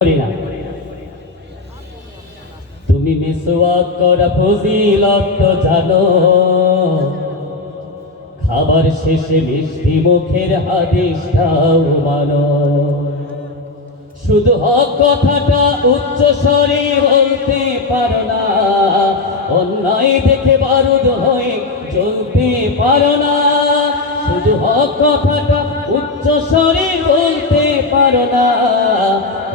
করি না। তুমি মিসওয়াক করা ফজিলত তো জানো, খাবার শেষে মিষ্টি মুখের হাদিসটাও মানো। শুধু হক কথাটা উচ্চ স্বরে বলতে পারো না, অন্যায় দেখে বারুদ হয়ে চলতে পারো না। শুধু হক কথাটা উচ্চ স্বরে বলতে পারো না,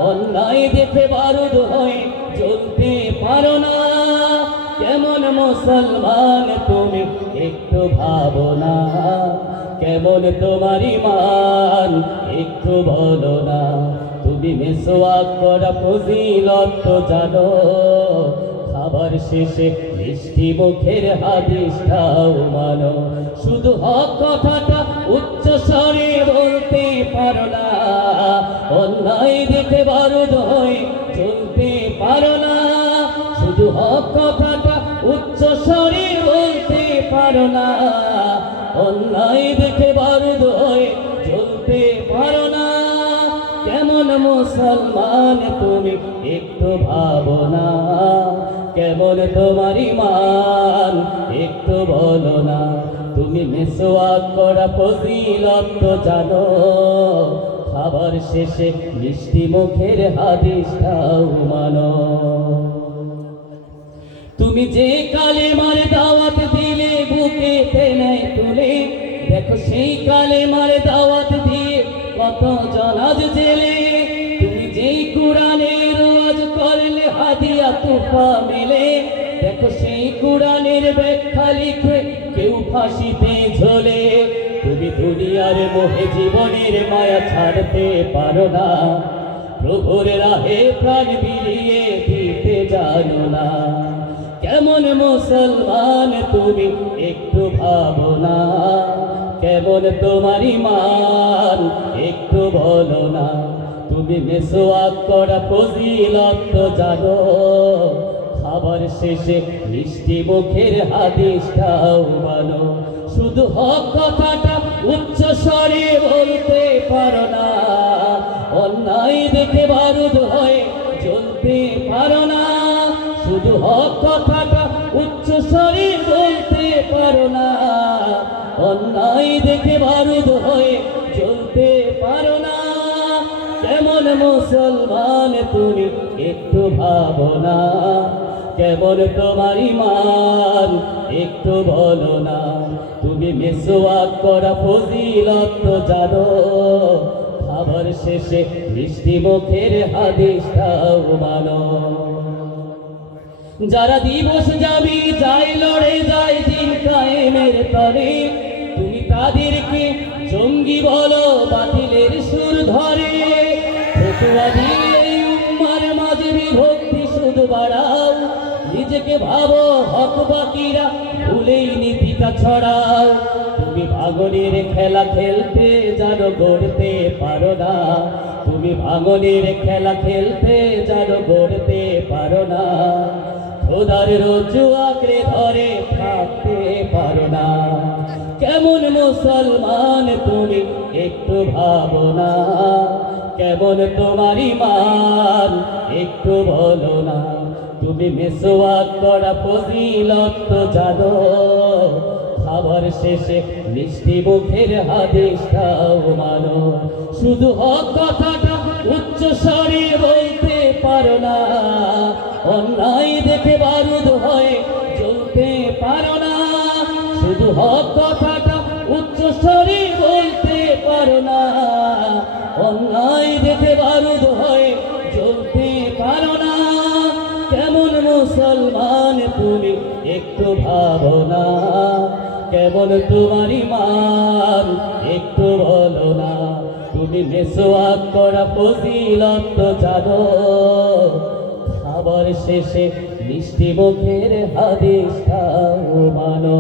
অন্যায় দেখে বারুদ হয়ে চলতে পারো না। কেমন মুসলমান তুমি একটু ভাবো না, কেমন তোমার ঈমান একটু বলো না। তুমি মিসওয়াক করা ফজিলত তো জানো, খাবার শেষে মিষ্টি মুখের হাদিসটাও মানো। শুধু হক কথাটা উচ্চ স্বরে বলতে পারো না, অন্যায় দেখে বারুদ হয়ে চলতে পারো না। শুধু হক কথাটা উচ্চ স্বরে বলতে পারো না, অন্যায় দেখে বারুদ হয়ে চলতে পারো না। কেমন মুসলমান তুমি একটু ভাবো না, কেমন তোমার ঈমান একটু বলো না। তুমি মিসওয়াক করা ফজিলত তো জানো, খাবার শেষে মিষ্টি মুখের হাদিসটাও মানো। তুমি যে কালেমার দাওয়াত দিলে বুকে টেনে তুলে, দেখো সেই কালেমার দাওয়াত দিয়ে কত জনাজ জেলে। তুমি যেই কোরআনের ওয়াজ করলে হাদিয়া তুফা মেলে, দেখো সেই কোরআনের ব্যাখ্যা লিখে কেউ ফাঁসিতে ঝোলে। তুমি দুনিয়ার মোহে জীবনের মায়া ছাড়তে পারো না, প্রভুর রাহে প্রাণ বিলিয়ে দিতে জানো না। কেমন মুসলমান তুমি একটু ভাবো না, কেমন তোমার ঈমান একটু বলো না। তুমি মিসওয়াক করা ফজিলত তো জানো, খাবার শেষে মিষ্টি মুখের হাদিসটাও মানো। শুধু হক কথাটা উচ্চ স্বরে বলতে পারো না, অন্যায় দেখে বারুদ হয়ে চলতে পারো না। শুধু হক কথাটা উচ্চ স্বরে বলতে পারো না, অন্যায় দেখে বারুদ হয়ে চলতে পারো না। কেমন মুসলমান তুমি একটু ভাবো না, কেমন তোমার ঈমান একটু বলো না। তুমি মিসওয়াক করা ফজিলত তো জানো, খাবার শেষে মিষ্টি মুখের হাদিসটাও মানো। যারা দিবস যাবি যাই লড়ে যায় দিন কায়েমের তরে, তুমি তাদেরকে জঙ্গি বলো বাতিলের সুর ধরে। ফতোয়া দিয়ে উম্মার মাঝে বিভক্তি শুধু বাড়াও, নিজেকে ভাবো হক বাকিরা ভুলেই নীতিটা ছড়াও। তুমি ভাঙনের খেলা খেলতে জানো গড়তে পারো না, তুমি ভাঙনের খেলা খেলতে জানো গড়তে পারো না। খোদার রজ্জু আঁকড়ে ধরে থাকতে পারো না। কেমন মুসলমান তুমি একটু ভাবো না, কেমন তোমার ঈমান একটু বলো না। তুমি মিসওয়াক করা ফজিলত তো জানো, খাবার শেষে মিষ্টি মুখের হাদিসটাও মানো। শুধু হক কথাটা উচ্চ স্বরে বলতে পারো না, অন্যায় দেখে বারুদ হয়ে চলতে পারো না। শুধু হক কথাটা উচ্চ স্বরে বলতে পারো না, অন্যায় দেখে বারুদ হয়ে চলতে পারো না। কেমন মুসলমান তুমি একটু ভাবো না, কেমন তোমার ঈমান একটু বলো না। তুমি মিসওয়াক করা ফজিলত তো জানো, খাবার শেষে মিষ্টি মুখের হাদিসটাও মানো।